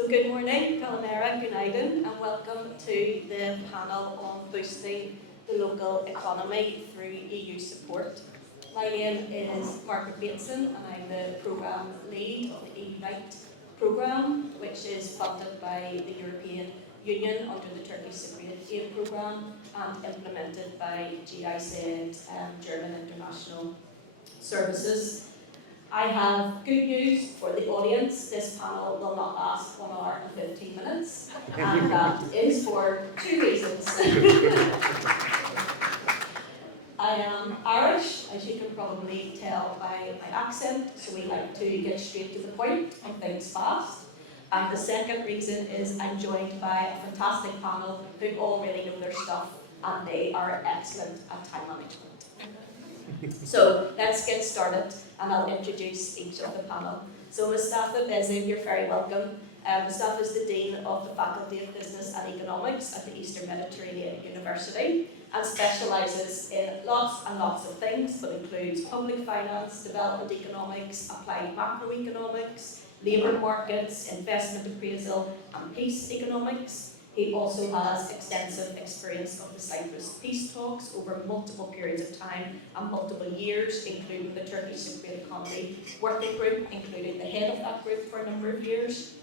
So good morning, Kalamera, Gunaigan, and welcome to the panel on boosting the local economy through EU support. My name is Margaret Bateson, and I'm the programme lead of the EU Right programme, which is funded by the European Union under the Turkish Cypriot Aid programme and implemented by GIZ, German International Services. I have good news for the audience. This panel will not last 1 hour and 15 minutes, and that is for two reasons. I am Irish, as you can probably tell by my accent, so we like to get straight to the point and things fast. And the second reason is I'm joined by a fantastic panel who already know their stuff, and they are excellent at time management. So let's get started, and I'll introduce each of the panel. So Mustafa Bezig, you're very welcome. Mustafa is the Dean of the Faculty of Business and Economics at the Eastern Mediterranean University and specialises in lots and lots of things, but includes public finance, development economics, applied macroeconomics, labour markets, investment appraisal and peace economics. He also has extensive experience of the Cyprus peace talks over multiple periods of time and multiple years, including the Turkish Cypriot Economy Working Group, including the head of that group for a number of years,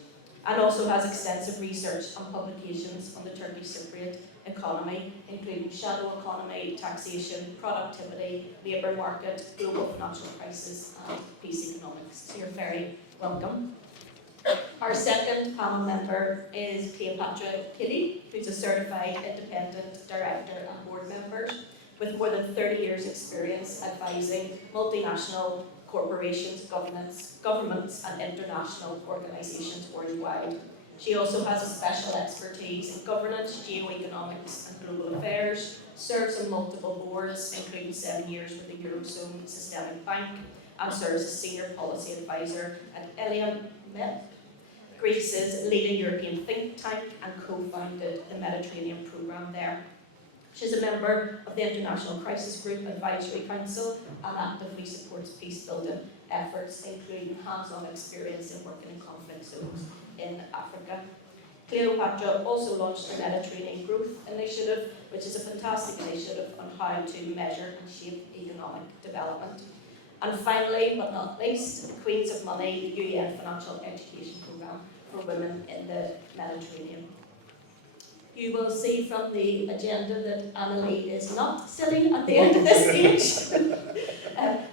and also has extensive research and publications on the Turkish Cypriot economy, including shadow economy, taxation, productivity, labour market, global financial crisis, and peace economics. So you're very welcome. Our second panel member is Cleopatra Killy, who's a certified independent director and board member with more than 30 years' experience advising multinational corporations, governments and international organisations worldwide. She also has a special expertise in governance, geoeconomics and global affairs, serves on multiple boards, including 7 years with the Eurozone Systemic Bank, and serves as Senior Policy Advisor at Eliamet, Greece's leading European think tank, and co-founded the Mediterranean programme there. She's a member of the International Crisis Group Advisory Council and actively supports peace-building efforts, including hands-on experience in working in conflict zones in Africa. Cleopatra also launched the Mediterranean Growth Initiative, which is a fantastic initiative on how to measure and shape economic development. And finally, but not least, Queens of Money, the UN Financial Education Programme for Women in the Mediterranean. You will see from the agenda that Annalie is not sitting at the end of this stage.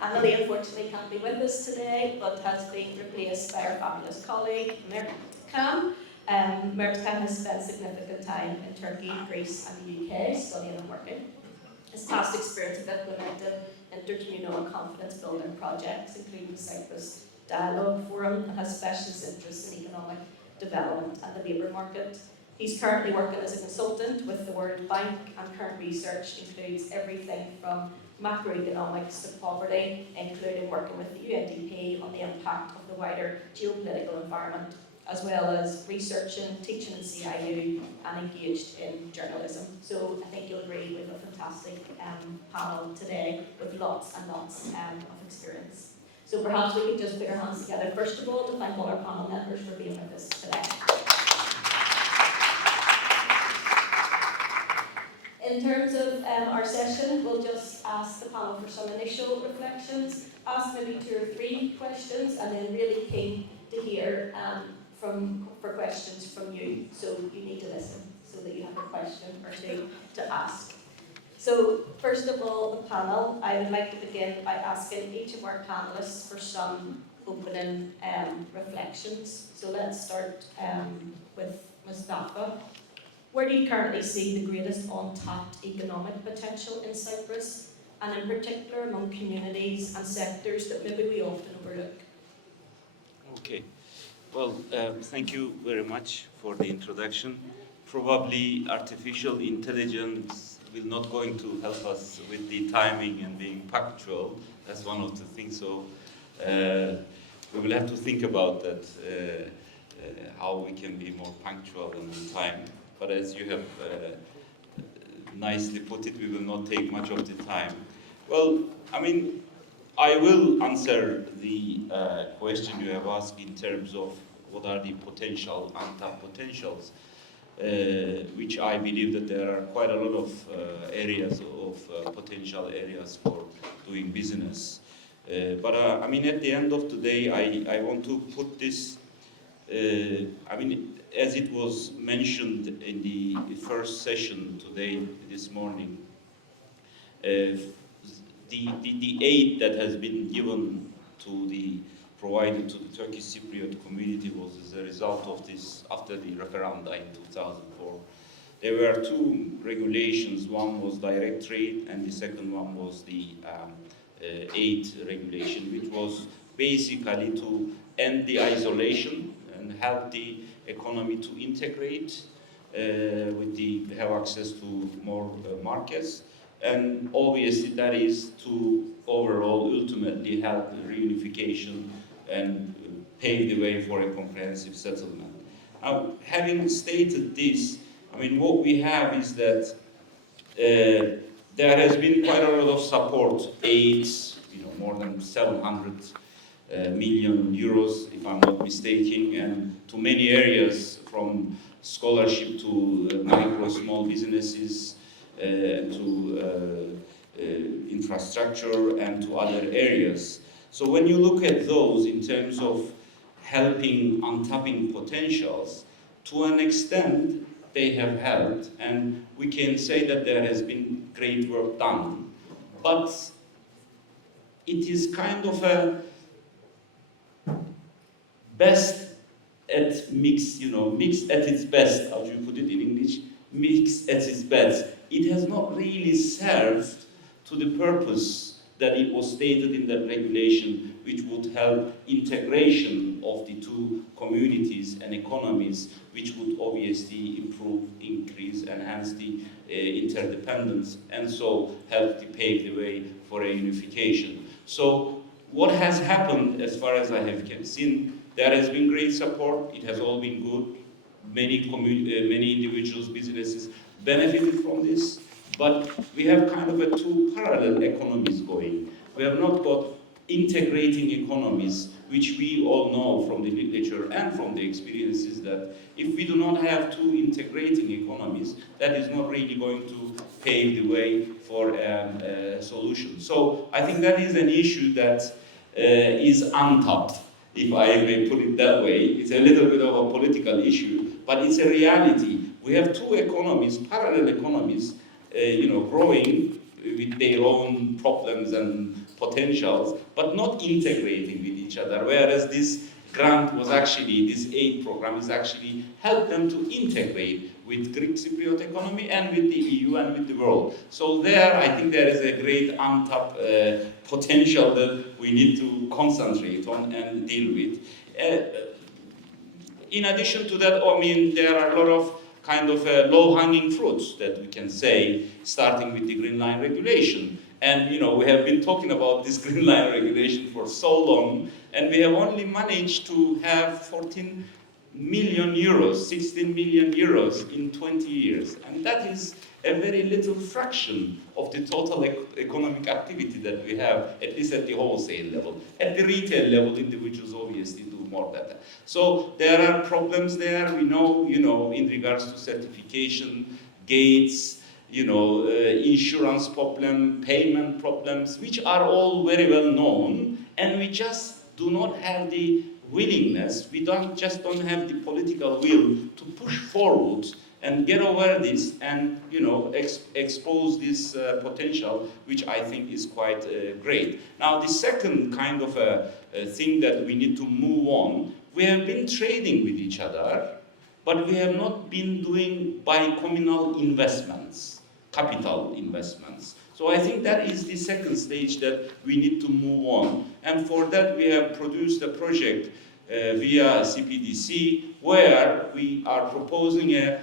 Annalie unfortunately can't be with us today, but has been replaced by our fabulous colleague, Mert Khan. Mert Khan has spent significant time in Turkey, Greece and the UK studying and working. His past experience of implemented intercommunal and confidence building projects, including the Cyprus Dialogue Forum, and has specialist interests in economic development and the labour market. He's currently working as a consultant with the World Bank, and current research includes everything from macroeconomics to poverty, including working with the UNDP on the impact of the wider geopolitical environment, as well as researching, teaching in CIU, and engaged in journalism. So I think you'll agree we have a fantastic panel today with lots and lots of experience. So perhaps we could just put our hands together, first of all, to thank all our panel members for being with us today. In terms of our session, we'll just ask the panel for some initial reflections, ask maybe 2 or 3 questions, and then really keen to hear for questions from you. So you need to listen so that you have a question or 2 to ask. So first of all, the panel, I would like to begin by asking each of our panelists for some opening reflections. So let's start with Mustafa. Where do you currently see the greatest untapped economic potential in Cyprus, and in particular among communities and sectors that maybe we often overlook? Okay. Well, thank you very much for the introduction. Probably artificial intelligence will not going to help us with the timing and being punctual. That's one of the things. So we will have to think about that, how we can be more punctual and on time. But as you have nicely put it, we will not take much of the time. Well, I mean, I will answer the question you have asked in terms of what are the potential, untapped potentials, which I believe that there are quite a lot of areas of potential areas for doing business. But I mean, at the end of the day, I want to put this, I mean, as it was mentioned in the first session today, this morning, the aid that has been given to provided to the Turkish Cypriot community was as a result of this, after the referenda in 2004. There were two regulations. One was direct trade, and the second one was the aid regulation, which was basically to end the isolation and help the economy to integrate, have access to more markets. And obviously that is to overall ultimately help the reunification and pave the way for a comprehensive settlement. Now, having stated this, I mean, what we have is that there has been quite a lot of support, aids, more than 700 million euros, if I'm not mistaken, and to many areas, from scholarship to micro, small businesses, to infrastructure and to other areas. So when you look at those in terms of helping untapping potentials, to an extent they have helped, and we can say that there has been great work done. But it is kind of a best at mix, mixed at its best, how do you put it in English? Mixed at its best. It has not really served to the purpose that it was stated in that regulation, which would help integration of the two communities and economies, which would obviously improve, increase, enhance the interdependence, and so help to pave the way for a unification. So what has happened, as far as I have seen, there has been great support. It has all been good. Many individuals, businesses benefited from this, but we have kind of two parallel economies going. We have not got integrating economies, which we all know from the literature and from the experiences that if we do not have two integrating economies, that is not really going to pave the way for a solution. So I think that is an issue that is untapped, if I may put it that way. It's a little bit of a political issue, but it's a reality. We have two economies, parallel economies, growing with their own problems and potentials, but not integrating with each other. Whereas this grant was actually, this aid program is actually help them to integrate with Greek Cypriot economy and with the EU and with the world. So there, I think there is a great untapped potential that we need to concentrate on and deal with. In addition to that, I mean, there are a lot of kind of low-hanging fruits that we can say, starting with the Green Line regulation. And we have been talking about this Green Line regulation for so long, and we have only managed to have 14 million euros, 16 million euros in 20 years. And that is a very little fraction of the total economic activity that we have, at least at the wholesale level. At the retail level, individuals obviously do more than that. So there are problems there. We know, in regards to certification, gates, insurance problem, payment problems, which are all very well known, and we just do not have the willingness, we just don't have the political will to push forward and get over this and, expose this potential, which I think is quite great. Now, the second kind of thing that we need to move on, we have been trading with each other, but we have not been doing bi-communal investments, capital investments. So I think that is the second stage that we need to move on. And for that, we have produced a project via CPDC, where we are proposing a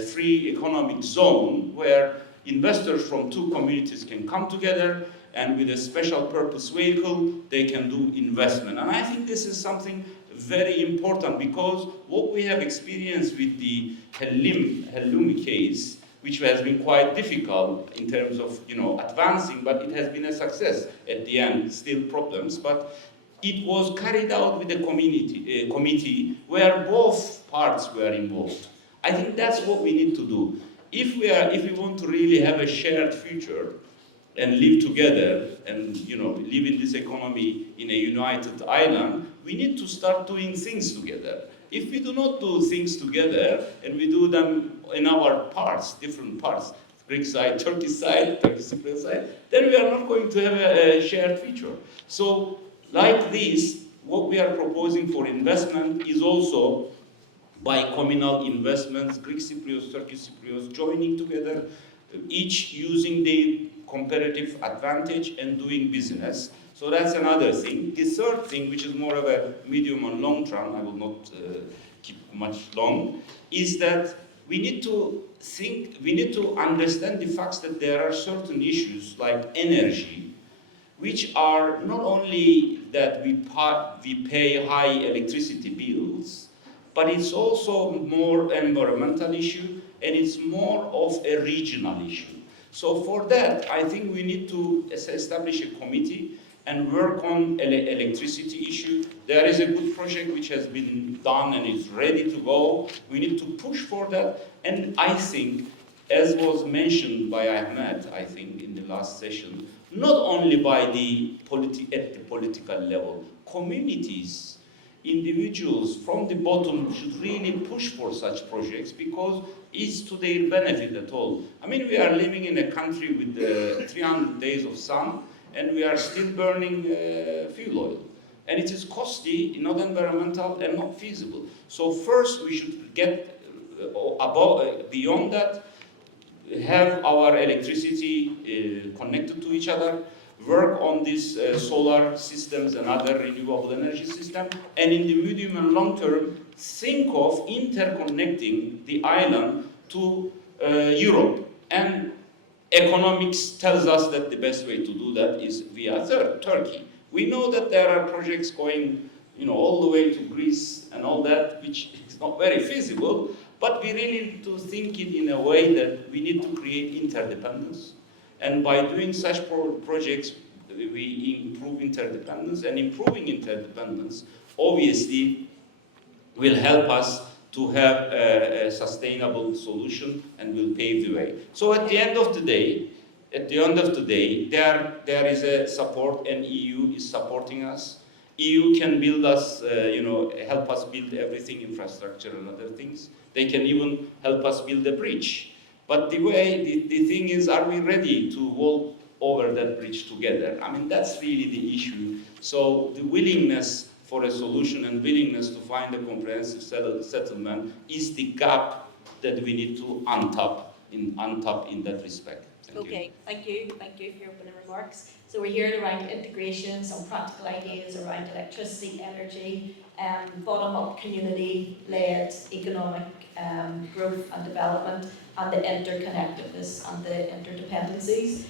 free economic zone where investors from two communities can come together, and with a special purpose vehicle, they can do investment. And I think this is something very important, because what we have experienced with the Hellumi case, which has been quite difficult in terms of advancing, but it has been a success at the end, still problems. But it was carried out with a committee where both parts were involved. I think that's what we need to do. If we want to really have a shared future and live together and live in this economy in a united island, we need to start doing things together. If we do not do things together and we do them in our parts, different parts, Greek side, Turkish Cypriot side, then we are not going to have a shared future. So, like this, what we are proposing for investment is also by communal investments, Greek Cypriots, Turkish Cypriots joining together, each using their comparative advantage and doing business. So that's another thing. The third thing, which is more of a medium and long term, I will not keep much long, is that we need to understand the facts that there are certain issues like energy, which are not only that we pay high electricity bills, but it's also more environmental issue and it's more of a regional issue. So for that, I think we need to establish a committee and work on electricity issue. There is a good project which has been done and is ready to go. We need to push for that. And I think, as was mentioned by Ahmed, I think in the last session, not only by at the political level, communities, individuals from the bottom should really push for such projects because it's to their benefit at all. I mean, we are living in a country with 300 days of sun, and we are still burning fuel oil. And it is costly, not environmental, and not feasible. So first, we should get beyond that, have our electricity connected to each other, work on these solar systems and other renewable energy systems, and in the medium and long term, think of interconnecting the island to Europe. And economics tells us that the best way to do that is via Turkey. We know that there are projects going, all the way to Greece and all that, which is not very feasible, but we really need to think it in a way that we need to create interdependence. And by doing such projects, we improve interdependence, and improving interdependence obviously will help us to have a sustainable solution and will pave the way. So at the end of the day, there is a support, and EU is supporting us. EU can build us, help us build everything, infrastructure and other things. They can even help us build a bridge. But the thing is, are we ready to walk over that bridge together? I mean, that's really the issue. So the willingness for a solution and willingness to find a comprehensive settlement is the gap that we need to untap in that respect. Thank you for your opening remarks. So we're hearing around integration, some practical ideas around electricity, energy, bottom-up community-led economic growth and development, and the interconnectedness and the interdependencies.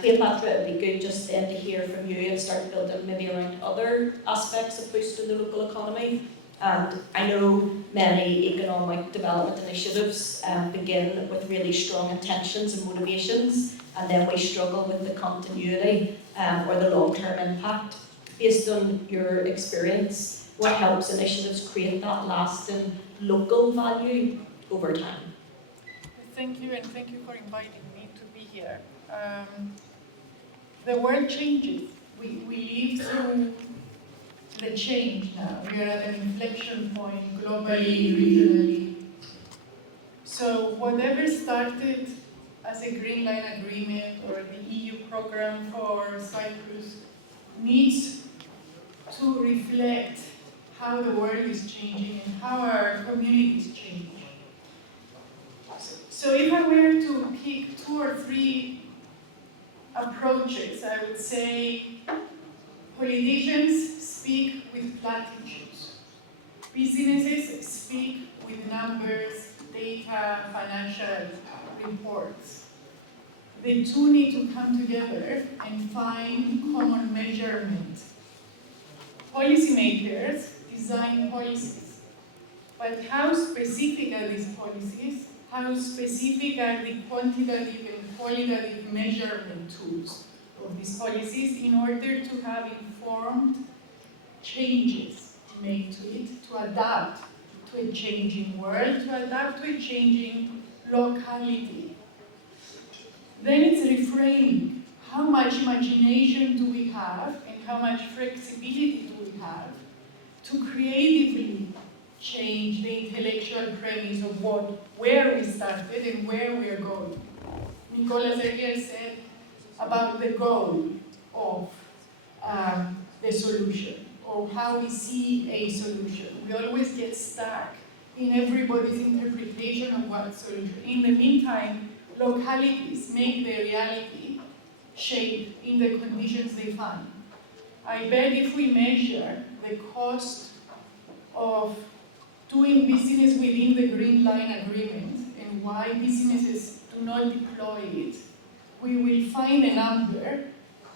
Cleopatra, it'd be good just then to hear from you and start building maybe around other aspects of boosting the local economy. And I know many economic development initiatives begin with really strong intentions and motivations, and then we struggle with the continuity or the long-term impact. Based on your experience, what helps initiatives create that lasting local value over time? Thank you, and thank you for inviting me to be here. The world changes. We live through the change now. We are at an inflection point globally, regionally. So whatever started as a Green Line Agreement or the EU program for Cyprus needs to reflect how the world is changing and how our communities change. So if I were to pick 2 or 3 approaches, I would say politicians speak with platitudes. Businesses speak with numbers, data, financial reports. The two need to come together and find common measurement. Policymakers design policies, but how specific are these policies? How specific are the quantitative and qualitative measurement tools of these policies in order to have informed changes made to it to adapt to a changing world, to adapt to a changing locality. Then it's reframing. How much imagination do we have and how much flexibility do we have to creatively change the intellectual premise of where we started and where we are going. Nicolas earlier said about the goal of the solution, or how we see a solution. We always get stuck in everybody's interpretation of what solution. In the meantime, localities make their reality shape in the conditions they find. I bet if we measure the cost of doing business within the Green Line Agreement and why businesses do not deploy it, we will find a number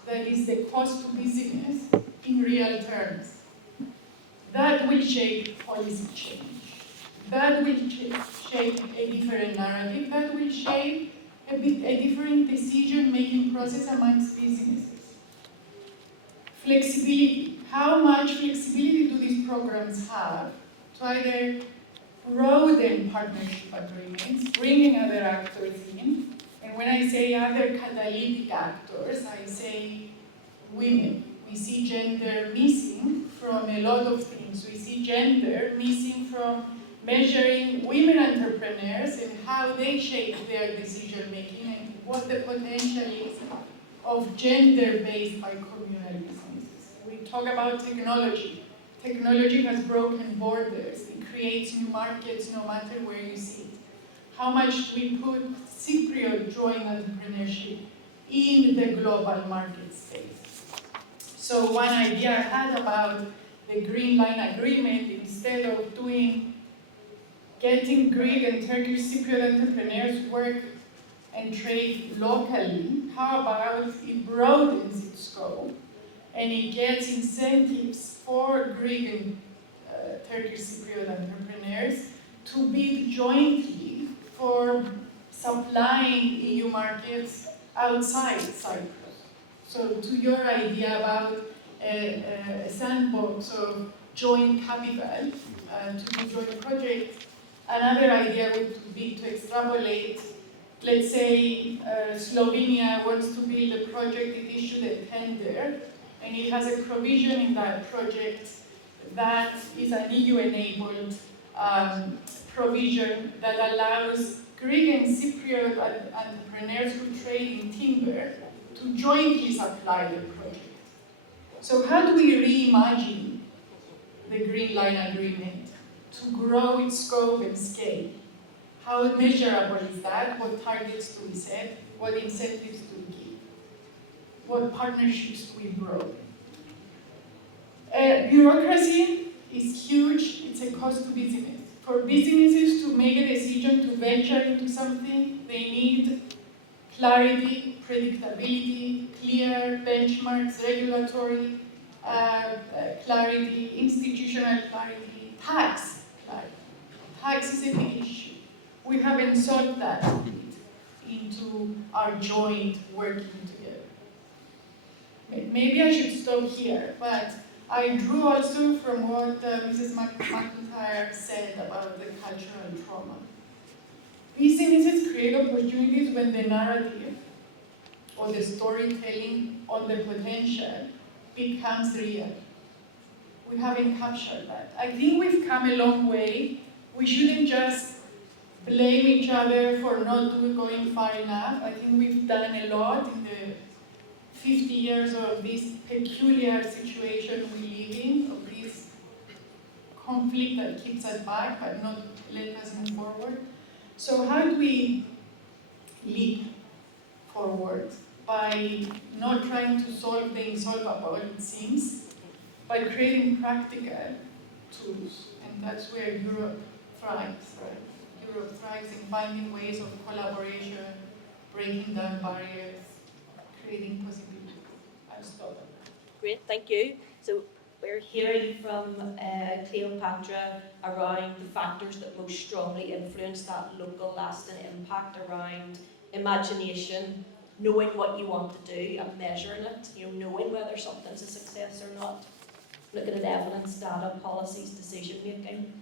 that is the cost to business in real terms. That will shape policy change. That will shape a different narrative. That will shape a different decision-making process amongst businesses. Flexibility. How much flexibility do these programs have to either broaden partnership agreements, bringing other actors in, and when I say other catalytic actors, I say women. We see gender missing from a lot of things. We see gender missing from measuring women entrepreneurs and how they shape their decision making and what the potential is of gender-based bi-communal businesses. We talk about technology. Technology has broken borders. It creates new markets no matter where you see it. How much do we put Cypriot joint entrepreneurship in the global market space? So one idea I had about the Green Line Agreement, instead of getting Greek and Turkish Cypriot entrepreneurs work and trade locally, how about it broadens its scope and it gets incentives for Greek and Turkish Cypriot entrepreneurs to bid jointly for supplying EU markets outside Cyprus. So to your idea about a sandbox of joint capital to do joint projects, another idea would be to extrapolate. Let's say Slovenia wants to build a project, it issued a tender, and it has a provision in that project that is an EU-enabled provision that allows Greek and Cypriot entrepreneurs who trade in timber to jointly supply the project. So how do we reimagine the Green Line Agreement to grow its scope and scale? How measurable is that? What targets do we set? What incentives do we give? What partnerships do we broaden? Bureaucracy is huge. It's a cost to business. For businesses to make a decision to venture into something, they need clarity, predictability, clear benchmarks, regulatory clarity, institutional clarity, tax clarity. Tax is a big issue. We haven't solved that into our joint working together. Maybe I should stop here, but I drew also from what Mrs. McIntyre said about the cultural trauma. Businesses create opportunities when the narrative or the storytelling on the potential becomes real. We haven't captured that. I think we've come a long way. We shouldn't just blame each other for not going far enough. I think we've done a lot in the 50 years of this peculiar situation we live in, of this conflict that keeps us back but not let us move forward. So how do we leap forward? By not trying to solve the insolvable, it seems, by creating practical tools. And that's where Europe thrives, right? Europe thrives in finding ways of collaboration, breaking down barriers, creating possibilities. I'll stop. Great, thank you. So we're hearing from Cleopatra around the factors that most strongly influence that local lasting impact around imagination, knowing what you want to do and measuring it, knowing whether something's a success or not. looking at evidence, data, policies, decision making,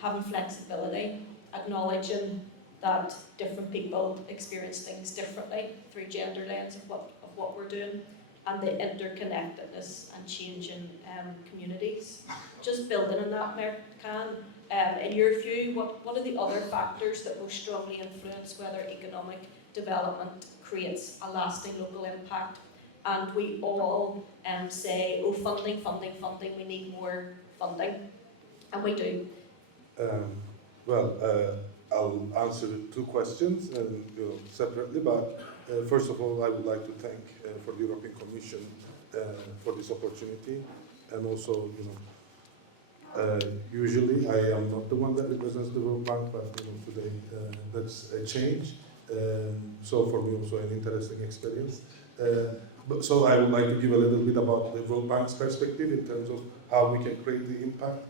having flexibility, acknowledging that different people experience things differently through gender lens of what we're doing, and the interconnectedness and changing communities. Just building on that, Mayor Khan, in your view, what are the other factors that most strongly influence whether economic development creates a lasting local impact? And we all say, oh, funding, we need more funding, and we do. I'll answer two questions and separately, but first of all, I would like to thank for the European Commission for this opportunity, and also, usually I am not the one that represents the World Bank, but today that's a change. So for me also an interesting experience. So I would like to give a little bit about the World Bank's perspective in terms of how we can create the impact,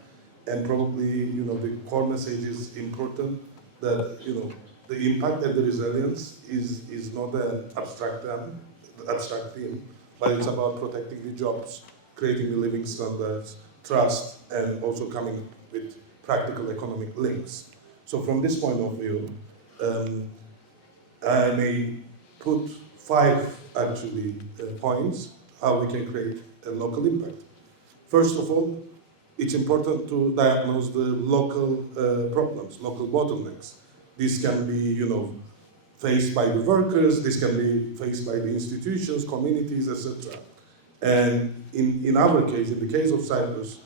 and probably the core message is important, that the impact and the resilience is not an abstract theme, but it's about protecting the jobs, creating the living standards, trust, and also coming with practical economic links. So from this point of view, I may put 5 actually points how we can create a local impact. First of all, it's important to diagnose the local problems, local bottlenecks. This can be, faced by the workers, this can be faced by the institutions, communities, etc. And in our case, in the case of Cyprus,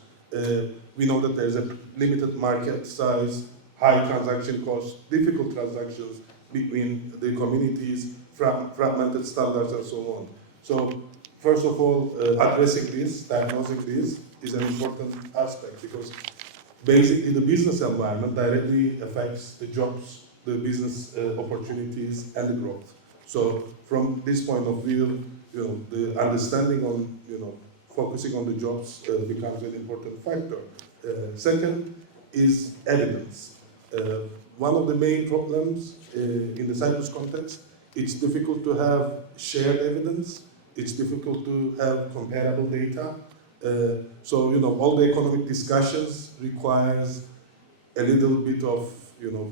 we know that there's a limited market size, high transaction costs, difficult transactions between the communities, fragmented standards, and so on. So, first of all, addressing this, diagnosing this, is an important aspect, because basically the business environment directly affects the jobs, the business opportunities, and the growth. So from this point of view, the understanding on, focusing on the jobs becomes an important factor. Second is evidence. One of the main problems in the Cyprus context, it's difficult to have shared evidence, it's difficult to have comparable data. So, all the economic discussions requires a little bit of,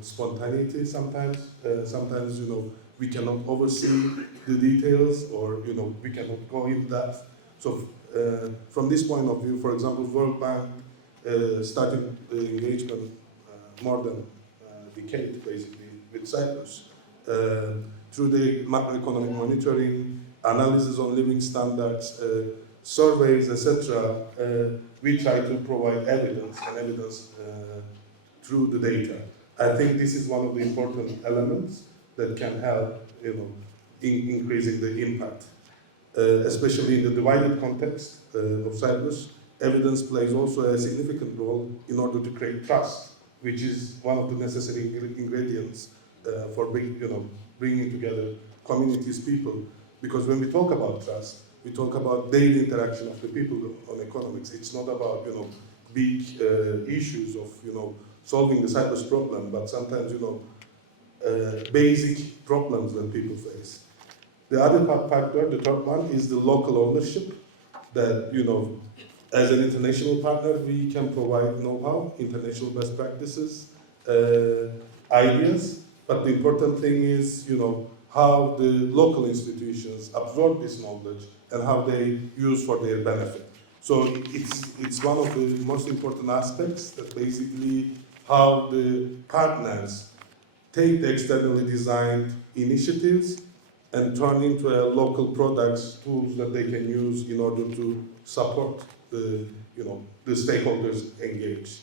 spontaneity sometimes. Sometimes, we cannot oversee the details, or, we cannot go in depth. So, from this point of view, for example, World Bank started the engagement more than a decade, basically, with Cyprus. Through the macroeconomic monitoring, analysis on living standards, surveys, etc., we try to provide evidence through the data. I think this is one of the important elements that can help, in increasing the impact. Especially in the divided context of Cyprus, evidence plays also a significant role in order to create trust, which is one of the necessary ingredients for bringing together communities, people. Because when we talk about trust, we talk about daily interaction of the people on economics. It's not about, big issues of, solving the Cyprus problem, but sometimes, basic problems that people face. The other factor, the third one, is the local ownership, that, as an international partner, we can provide know-how, international best practices, ideas, but the important thing is, how the local institutions absorb this knowledge and how they use for their benefit. So it's one of the most important aspects, that basically how the partners take the externally designed initiatives and turn into a local products, tools that they can use in order to support the stakeholders engaged.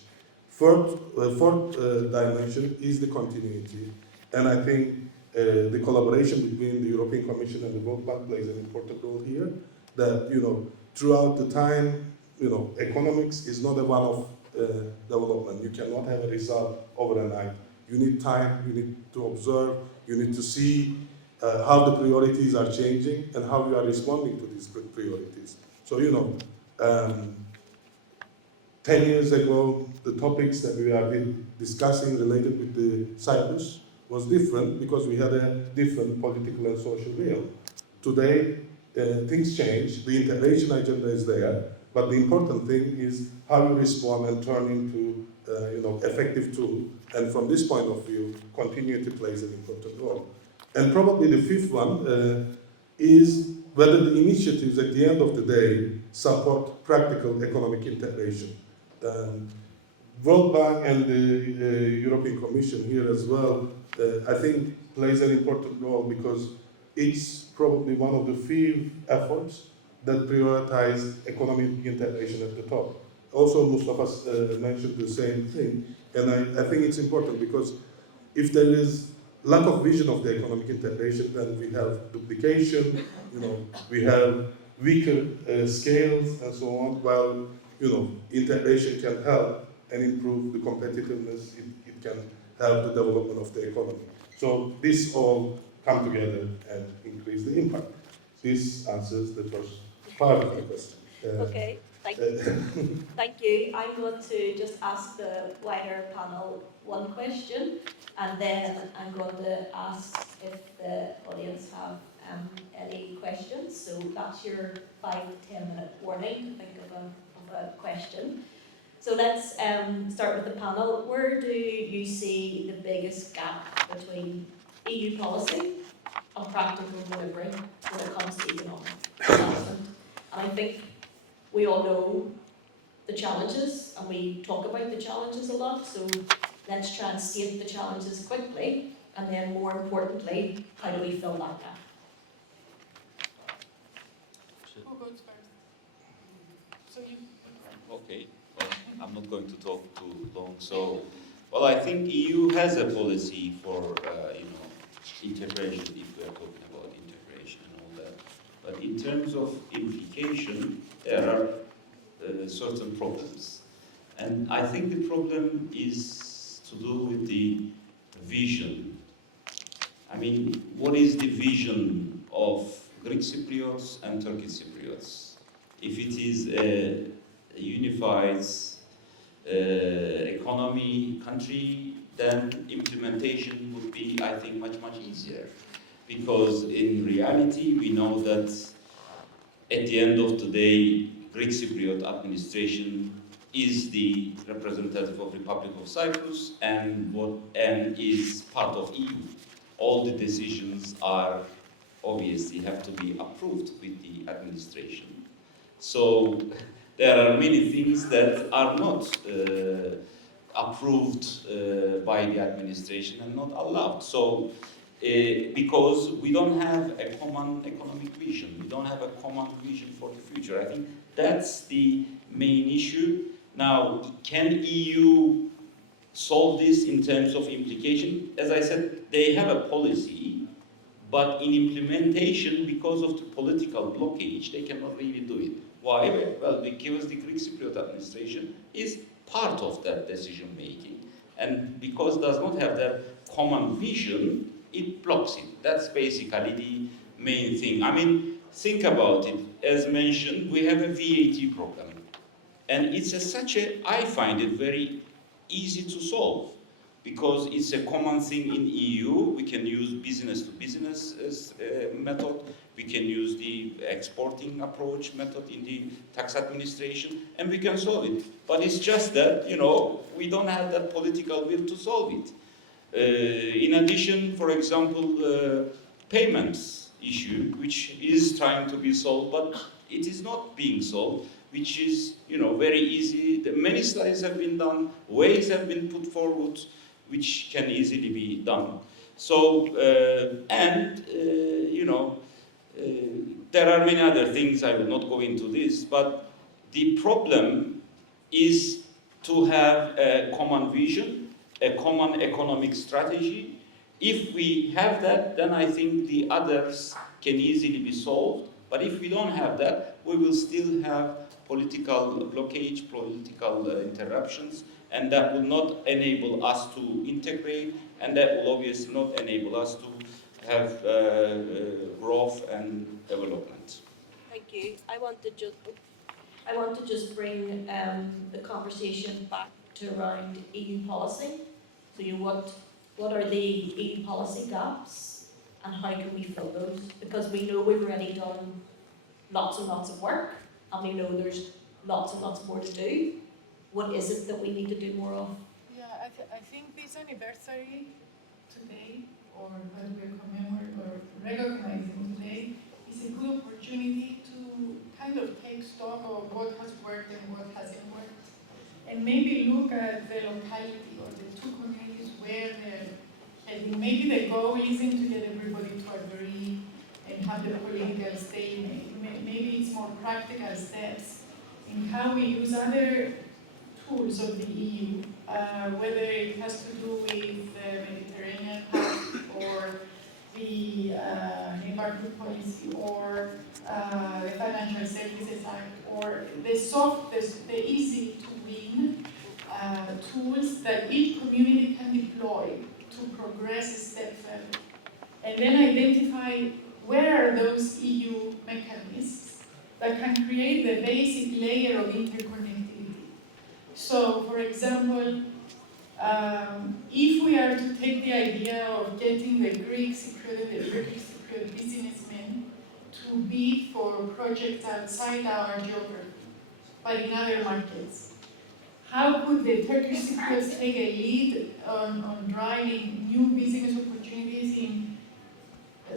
Fourth dimension is the continuity, and I think the collaboration between the European Commission and the World Bank plays an important role here. That throughout the time, economics is not a one-off development. You cannot have a result overnight. You need time. You need to observe. You need to see how the priorities are changing and how you are responding to these priorities. So 10 years ago, the topics that we are discussing related with the Cyprus was different, because we had a different political and social realm. Today, things change, the integration agenda is there, But the important thing is how you respond and turn into effective tool. And from this point of view, continuity plays an important role. And probably the fifth one is whether the initiatives at the end of the day support practical economic integration. World Bank and the European Commission here as well, I think plays an important role because it's probably one of the few efforts that prioritize economic integration at the top. Also, Mustafa mentioned the same thing, and I think it's important because if there is lack of vision of the economic integration, then we have duplication, we have weaker scales and so on, while, integration can help and improve the competitiveness, it can help the development of the economy. So this all come together and increase the impact. This answers the first part of the question. Okay, thank you. Thank you. I'm going to just ask the wider panel one question, and then I'm going to ask if the audience have any questions. So that's your 5 to 10 minute warning to think of a question. So let's start with the panel. Where do you see the biggest gap between EU policy and practical delivery when it comes to economic development? And I think we all know the challenges, and we talk about the challenges a lot, so let's try and state the challenges quickly, and then more importantly, how do we fill that gap? Who goes first? So you. Okay, well, I'm not going to talk too long. So, well, I think EU has a policy for, integration, if we are talking about integration and all that. But in terms of implication, there are certain problems. And I think the problem is to do with the vision. I mean, what is the vision of Greek Cypriots and Turkish Cypriots? If it is a unified economy country, then implementation would be, I think, much easier. Because in reality, we know that at the end of the day, Greek Cypriot administration is the representative of Republic of Cyprus and is part of EU. All the decisions are obviously have to be approved with the administration. So there are many things that are not approved by the administration and not allowed. So because we don't have a common economic vision, we don't have a common vision for the future. I think that's the main issue. Now, can EU solve this in terms of implication? As I said, they have a policy, but in implementation, because of the political blockage, they cannot really do it. Why? Well, because the Greek Cypriot administration is part of that decision making, and because it does not have that common vision, it blocks it. That's basically the main thing. I mean, think about it. As mentioned, we have a VAT problem, and it's I find it very easy to solve, because it's a common thing in EU. We can use business to business method. We can use the exporting approach method in the tax administration, and we can solve it. But it's just that, we don't have that political will to solve it. In addition, for example, payments issue, which is trying to be solved, but it is not being solved, which is, very easy. Many studies have been done, ways have been put forward, which can easily be done. So, there are many other things, I will not go into this, but the problem is to have a common vision, a common economic strategy. If we have that, then I think the others can easily be solved. But if we don't have that, we will still have political blockage, political interruptions, and that will not enable us to integrate, and that will obviously not enable us to have growth and development. Thank you. I want to just bring the conversation back to around EU policy. So what are the EU policy gaps, and how can we fill those? Because we know we've already done lots and lots of work, and we know there's lots and lots more to do. What is it that we need to do more of? Yeah, I think this anniversary today, or that we're commemorating or recognizing today, is a good opportunity to kind of take stock of what has worked and what hasn't worked. And maybe look at the locality or the two communities where they're heading. Maybe the goal isn't to get everybody to agree and have the political stalemate. Maybe it's more practical steps in how we use other tools of the EU, whether it has to do with the Mediterranean Pact or the neighborhood policy or the Financial Services Act or the easy to win tools that each community can deploy to progress a step further. And then identify where are those EU mechanisms that can create the basic layer of interconnectivity. So, for example, if we are to take the idea of getting the Greek Cypriot and the Turkish Cypriot businessmen to bid for projects outside our geography, but in other markets, how could the Turkish Cypriots take a lead on driving new business opportunities in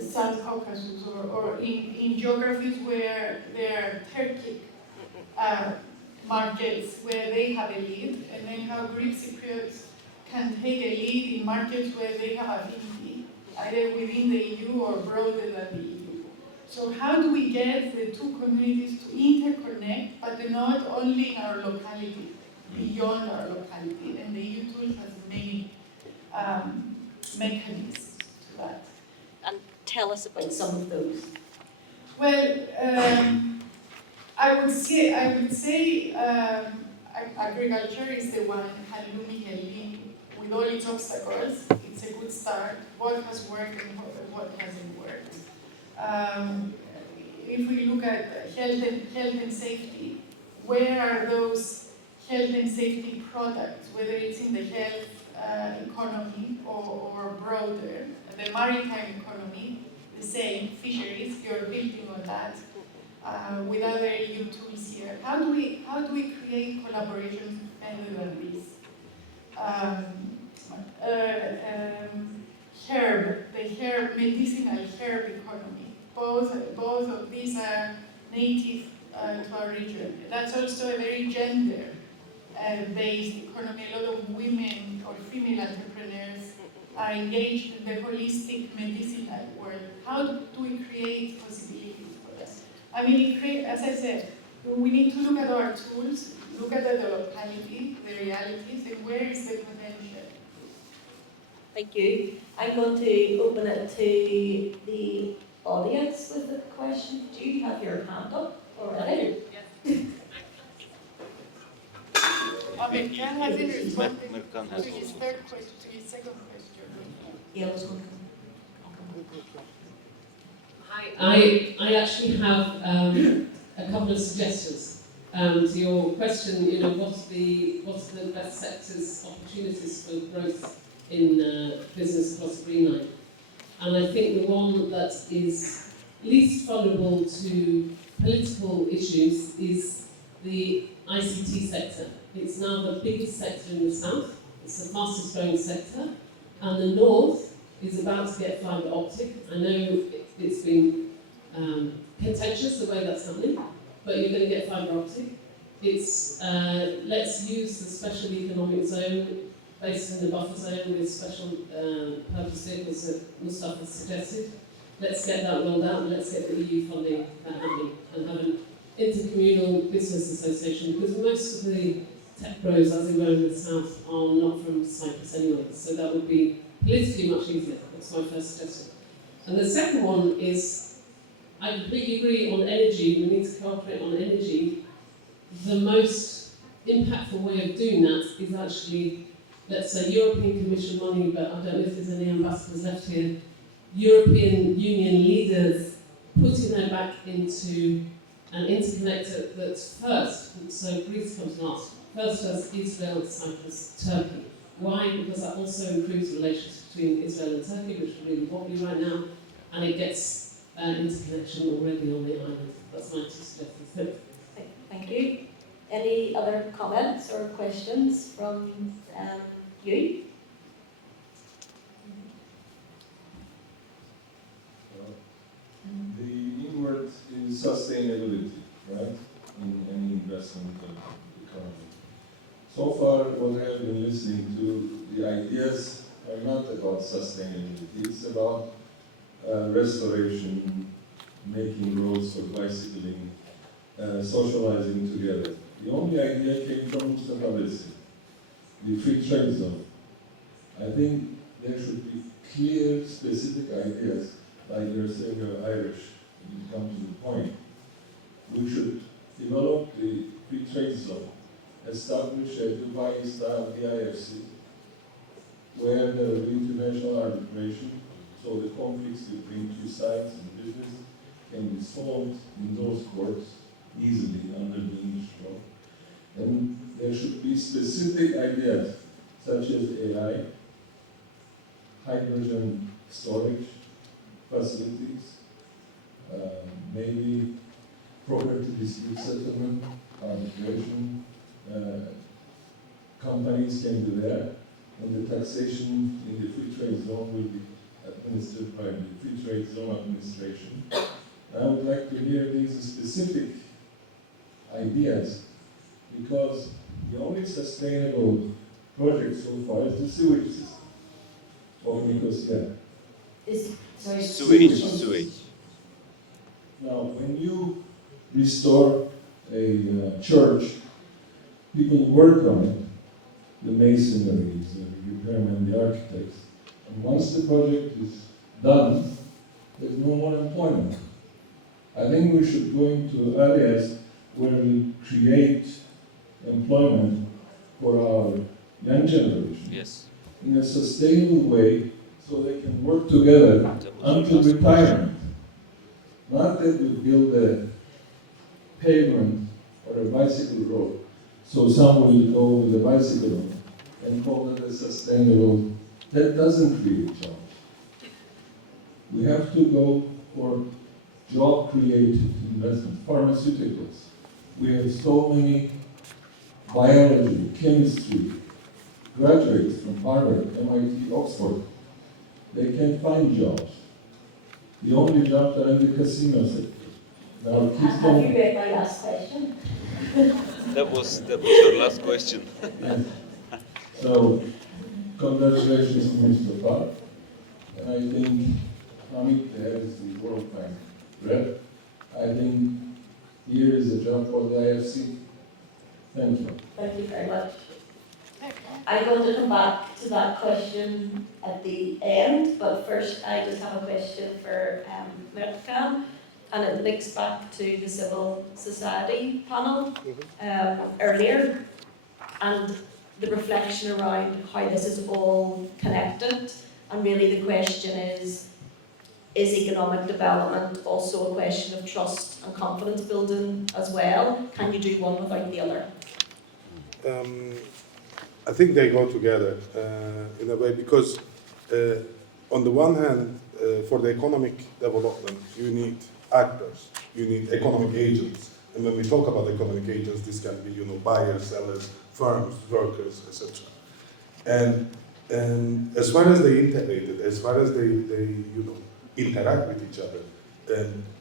South Caucasus or in geographies where there are Turkic markets where they have a lead, and then how Greek Cypriots can take a lead in markets where they have affinity, either within the EU or broader than the EU. So how do we get the two communities to interconnect, but not only in our locality, beyond our locality? And the EU tool has many mechanisms to that. And tell us about some of those. Well, I would say agriculture is the one, halloumi hellim, with all its obstacles. It's a good start. What has worked and what hasn't worked. If we look at health and safety, where are those health and safety products, whether it's in the health economy or broader, the maritime economy, the same, fisheries, you're building on that. With other EU tools here, how do we create collaborations better than this? Medicinal herb economy. Both of these are native to our region. That's also a very gender-based economy. A lot of women or female entrepreneurs are engaged in the holistic medicinal world. How do we create possibilities for that? I mean, as I said, we need to look at our tools, look at the locality, the realities, and where is the potential. Thank you. I'm going to open it to the audience with a question. Do you have your hand up already? Yes. American hasn't responded American to has his also. third question, to his second question. Yeah, I was going Hi, I actually have a couple of suggestions to your question. You know, what's the best sectors, opportunities for growth in business across the Green Line? And I think the one that is least vulnerable to political issues is the ICT sector. It's now the biggest sector in the south. It's the fastest growing sector, and the north is about to get fibre optic. I know it's been contentious the way that's happening, but you're going to get fibre optic. It's let's use the special economic zone based in the buffer zone with special purpose vehicles that Mustafa suggested. Let's get that rolled out and let's get the EU funding happening and have an intercommunal business association, because most of the tech pros, as they were in the south, are not from Cyprus anyway, so that would be politically much easier. That's my first suggestion. And the second one is, I completely agree on energy. We need to cooperate on energy. The most impactful way of doing that is actually, let's say, European Commission money, but I don't know if there's any ambassadors left here, European Union leaders putting their back into an interconnector that's first, so Greece comes last, first as Israel, Cyprus, Turkey. Why? Because that also improves relations between Israel and Turkey, which are really wobbly right now, and it gets an interconnection already on the island. That's my two suggestions. Thank you. Any other comments or questions from you? The inward is sustainability, right? In any investment economy. So far, what I have been listening to, the ideas are not about sustainability. It's about restoration, making roads for bicycling, socializing together. The only idea came from Mustafa Besi, the free trade zone. I think there should be clear, specific ideas, like you're saying you're Irish, when you come to the point. We should develop the free trade zone, establish a Dubai-style DIFC, where there will be international arbitration, so the conflicts between two sides in business can be solved in those courts easily under the English law. And there should be specific ideas, such as AI, hydrogen storage facilities, maybe property dispute settlement, arbitration, companies can do that, and the taxation in the free trade zone will be administered by the Free Trade Zone Administration. I would like to hear these specific ideas, because the only sustainable project so far is the sewage system of Nicosia. Sewage. Now, when you restore a church, people work on it, the masonries, the repairmen, the architects, and once the project is done, there's no more employment. I think we should go into areas where we create employment for our young generation Yes. in a sustainable way, so they can work together until retirement. Not that we build a pavement or a bicycle road, so some will go with a bicycle and call it a sustainable. That doesn't create jobs. We have to go for job-created investment. Pharmaceuticals. We have so many biology, chemistry graduates from Harvard, MIT, Oxford. They can't find jobs. The only jobs are in the casino sector. Now, Have you read my last question? That was your last question. Yes. So, congratulations, Mustafa. And I think Hamid has the World Bank rep. I think here is a job for the IFC. Thank you. Thank you very much. I'm going to come back to that question at the end, but first I just have a question for Mirka, and it links back to the civil society panel earlier, and the reflection around how this is all connected, and really the question is economic development also a question of trust and confidence building as well? Can you do one without the other? I think they go together in a way, because on the one hand, for the economic development, you need actors, you need economic agents. And when we talk about economic agents, this can be, buyers, sellers, firms, workers, etc. And as far as they integrated, as far as they interact with each other,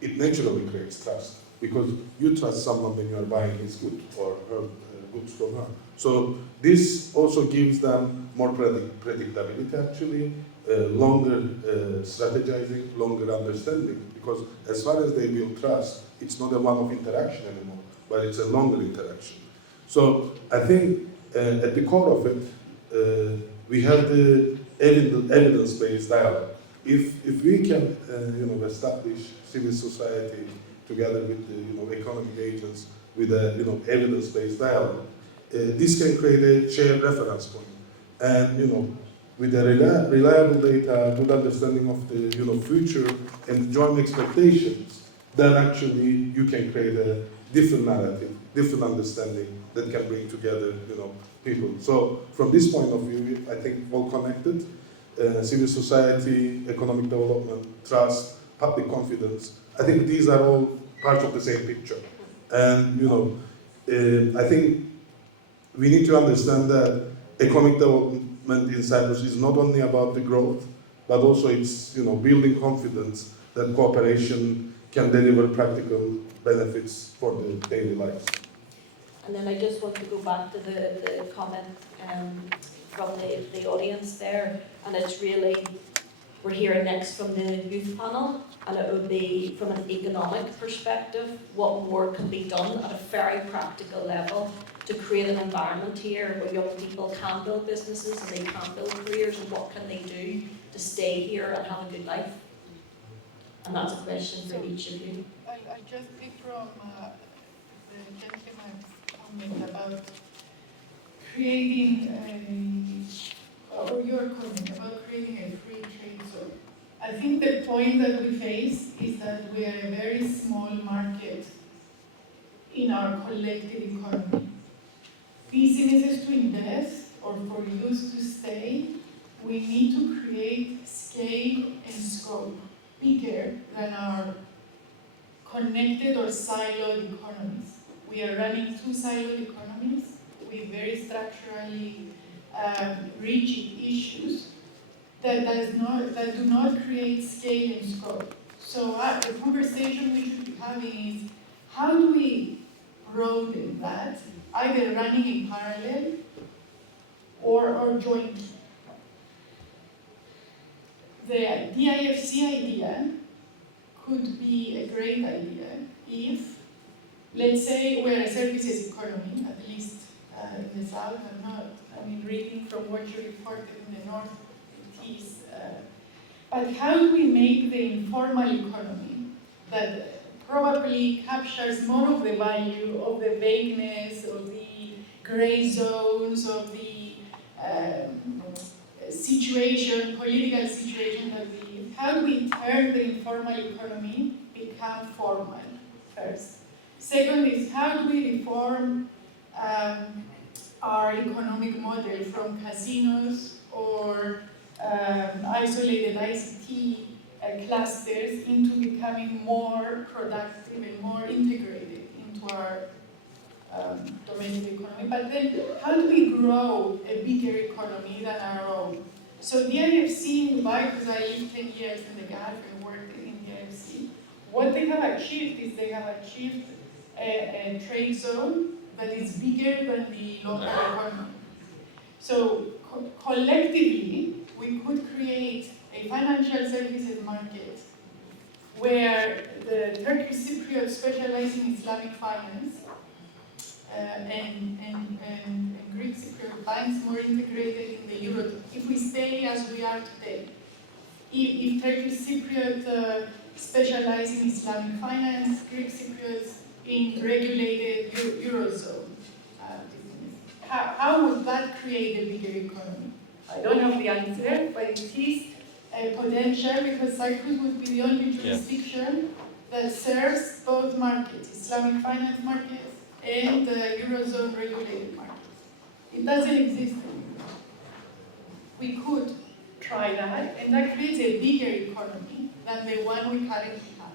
it naturally creates trust, because you trust someone when you are buying his goods or her goods from her. So this also gives them more predictability, actually, longer strategizing, longer understanding, because as far as they build trust, it's not a one-off interaction anymore, but it's a longer interaction. So I think at the core of it, we have the evidence-based dialogue. If we can establish civil society together with the economic agents with a evidence-based dialogue, this can create a shared reference point. And with the reliable data, good understanding of the future and joint expectations, then actually you can create a different narrative, different understanding that can bring together people. So from this point of view, I think all connected. Civil society, economic development, trust, public confidence. I think these are all parts of the same picture. And I think we need to understand that economic development in Cyprus is not only about the growth, but also it's building confidence that cooperation can deliver practical benefits for the daily lives. And then I just want to go back to the comment from the audience there, and it's really, we're hearing next from the youth panel, and it would be from an economic perspective, what more can be done at a very practical level to create an environment here where young people can build businesses and they can build careers, and what can they do to stay here and have a good life? And that's a question for each of you. I just pick from the gentleman's comment about creating or your comment about creating a free trade zone. I think the point that we face is that we are a very small market in our collective economy. Businesses to invest or for youth to stay, we need to create scale and scope bigger than our connected or siloed economies. We are running two siloed economies with very structurally rigid issues that do not create scale and scope. So the conversation we should be having is, how do we broaden that, either running in parallel or jointly? The DIFC idea could be a great idea if, let's say, we're a services economy, at least in the south. Reading from what you reported in the north, it is. But how do we make the informal economy that probably captures more of the value of the vagueness, of the gray zones, of the political situation that we, how do we turn the informal economy become formal first? Second is, how do we reform our economic model from casinos or isolated ICT clusters into becoming more productive and more integrated into our domestic economy? But then, how do we grow a bigger economy than our own? So the IFC in Dubai, because I lived 10 years in the Gulf and worked in the IFC, what they have achieved is they have achieved a trade zone that is bigger than the local economy. So collectively, we could create a financial services market where the Turkish Cypriot specialize in Islamic finance and Greek Cypriot banks more integrated in the euro. If we stay as we are today, if Turkish Cypriot specialize in Islamic finance, Greek Cypriots in regulated eurozone business, how would that create a bigger economy? I don't have the answer, but it is a potential, because Cyprus would be the only jurisdiction that serves both markets, Islamic finance markets and the eurozone regulated markets. It doesn't exist anymore. We could try that, and that creates a bigger economy than the one we currently have.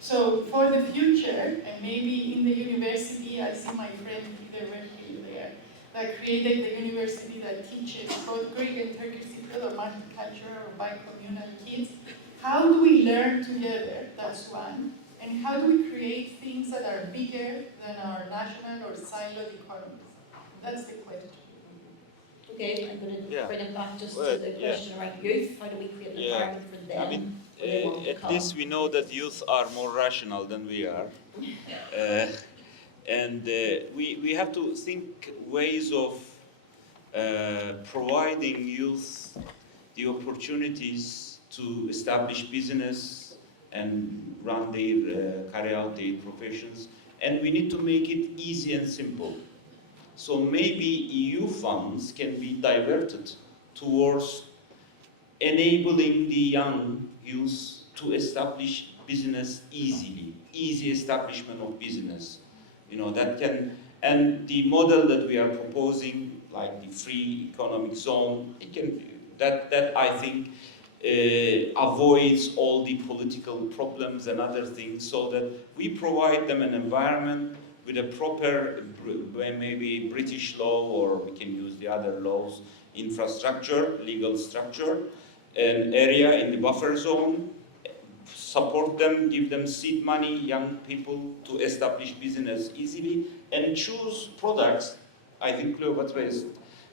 So for the future, and maybe in the university, I see my friend Peter Verhey there, that created the university that teaches both Greek and Turkish Cypriot or multicultural or bi-communal kids. How do we learn together? That's one. And how do we create things that are bigger than our national or siloed economies? That's the question. Okay, I'm going to bring it back just to the question around youth. How do we create an environment for them? At least we know that youth are more rational than we are. And we have to think ways of providing youth the opportunities to establish business and carry out their professions. And we need to make it easy and simple. So maybe EU funds can be diverted towards enabling the young youth to establish business easily, easy establishment of business. That can, and the model that we are proposing, like the free economic zone, that I think avoids all the political problems and other things, so that we provide them an environment with a proper, maybe British law, or we can use the other laws, infrastructure, legal structure, an area in the buffer zone, support them, give them seed money, young people to establish business easily, and choose products. I think Cleopatra is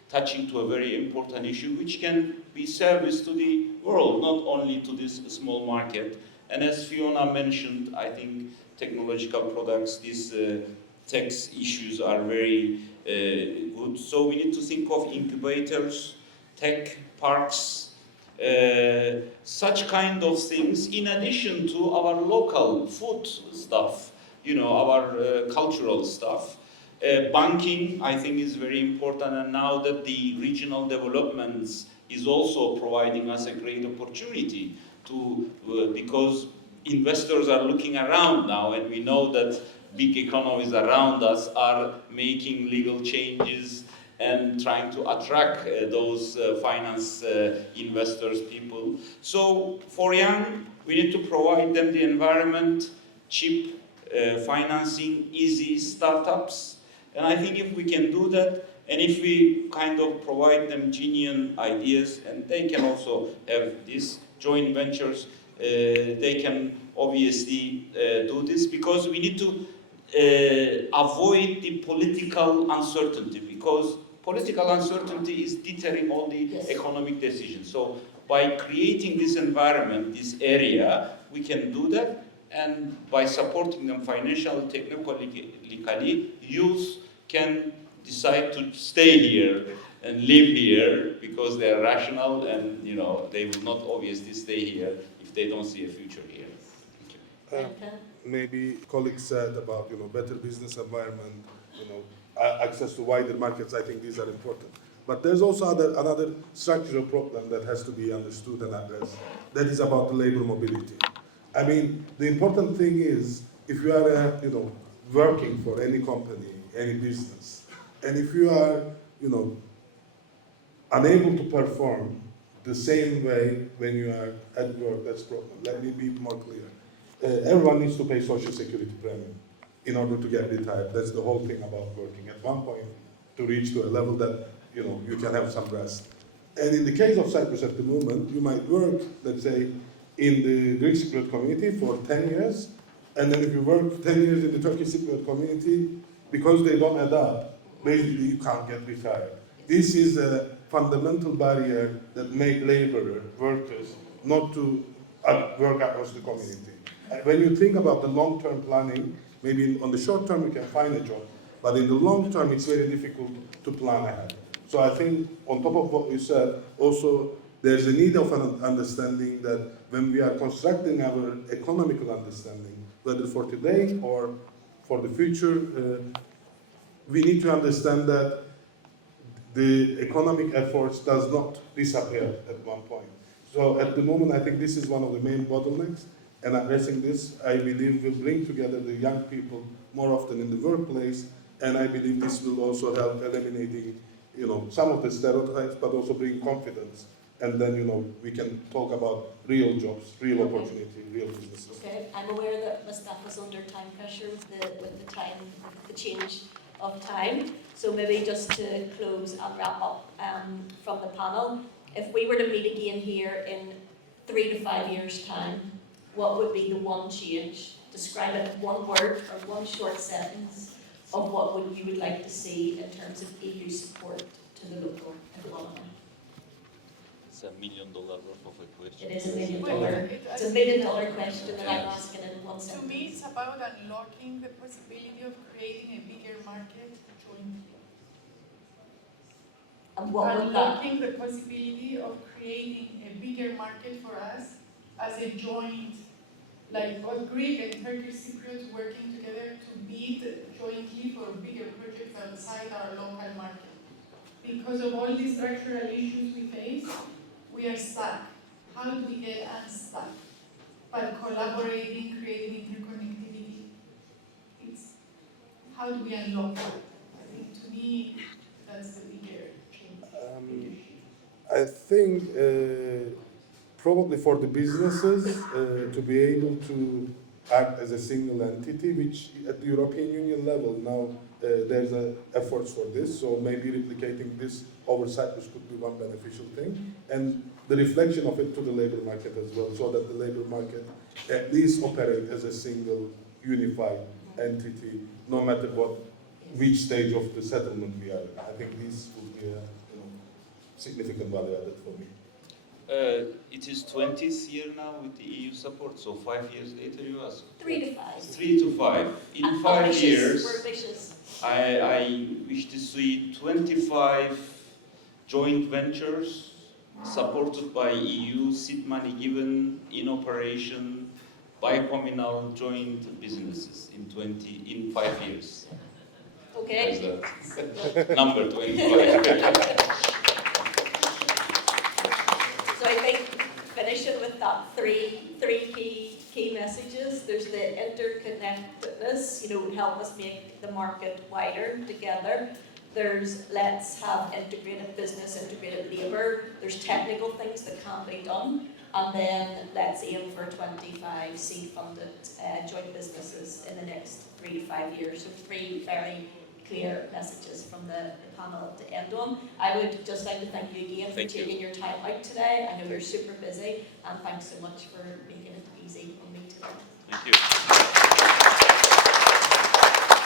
touching to a very important issue, which can be service to the world, not only to this small market. And as Fiona mentioned, I think technological products, these tech issues are very good. So we need to think of incubators, tech parks, such kind of things, in addition to our local food stuff, our cultural stuff. Banking, I think, is very important, and now that the regional developments is also providing us a great opportunity to, because investors are looking around now, and we know that big economies around us are making legal changes and trying to attract those finance investors, people. So for young, we need to provide them the environment, cheap financing, easy startups. And I think if we can do that, and if we kind of provide them genuine ideas, and they can also have these joint ventures, they can obviously do this, because we need to avoid the political uncertainty, because political uncertainty is deterring all the Yes. economic decisions. So by creating this environment, this area, we can do that, and by supporting them financially, technically, youth can decide to stay here and live here because they are rational, and they will not obviously stay here if they don't see a future here. Thank you. Maybe colleagues said about better business environment, access to wider markets. I think these are important. But there's also another structural problem that has to be understood and addressed. That is about the labor mobility. I mean, the important thing is, if you are working for any company, any business, and if you are unable to perform the same way when you are at work, that's a problem. Let me be more clear. Everyone needs to pay social security premium in order to get retired. That's the whole thing about working. At one point, to reach to a level that you can have some rest. And in the case of Cyprus at the moment, you might work, let's say, in the Greek Cypriot community for 10 years, and then if you work 10 years in the Turkish Cypriot community, because they don't add up, basically you can't get retired. This is a fundamental barrier that makes laborers, workers, not to work across the community. When you think about the long-term planning, maybe on the short term you can find a job, but in the long term it's very difficult to plan ahead. So I think on top of what you said, also there's a need of an understanding that when we are constructing our economical understanding, whether for today or for the future, we need to understand that the economic efforts does not disappear at one point. So at the moment, I think this is one of the main bottlenecks, and addressing this, I believe, will bring together the young people more often in the workplace, and I believe this will also help eliminating, some of the stereotypes, but also bring confidence. And then, we can talk about real jobs, real opportunity, real businesses. Okay, I'm aware that Mustafa's under time pressure with the change of time. So maybe just to close and wrap up from the panel, if we were to meet again here in 3 to 5 years' time, what would be the one change? Describe it in one word or one short sentence of what you would like to see in terms of EU support to the local economy. It's $1 million worth of a question. It is $1 million. Well, It's $1 million question that I'm asking in one To sentence. me, it's about unlocking the possibility of creating a bigger market jointly. And what would that? Unlocking the possibility of creating a bigger market for us as a joint, like both Greek and Turkish Cypriots working together to bid jointly for bigger projects outside our local market. Because of all these structural issues we face, we are stuck. How do we get unstuck? By collaborating, creating interconnectivity. It's how do we unlock that? I think to me, that's the bigger change. I think probably for the businesses to be able to act as a single entity, which at the European Union level now there's efforts for this. So maybe replicating this over Cyprus could be one beneficial thing, and the reflection of it to the labor market as well, so that the labor market at least operate as a single unified entity, no matter which stage of the settlement we are. I think this would be a significant value added for me. It is 20th year now with the EU support, so 5 years later you ask. 3 to 5. 3 to 5. In And 5 ambitious, years, we're ambitious. I wish to see 25 joint ventures supported by EU, seed money given, in operation, bi-communal joint businesses in 5 years. Okay. How's that? Number 25. So I think finishing with that three key messages. There's the interconnectedness, would help us make the market wider together. There's let's have integrated business, integrated labour. There's technical things that can be done. And then let's aim for 25 seed-funded joint businesses in the next 3 to 5 years. So 3 very clear messages from the panel to end on. I would just like to thank you again for taking your time out today. I know you're super busy, and thanks so much for making it easy on me today. Thank you.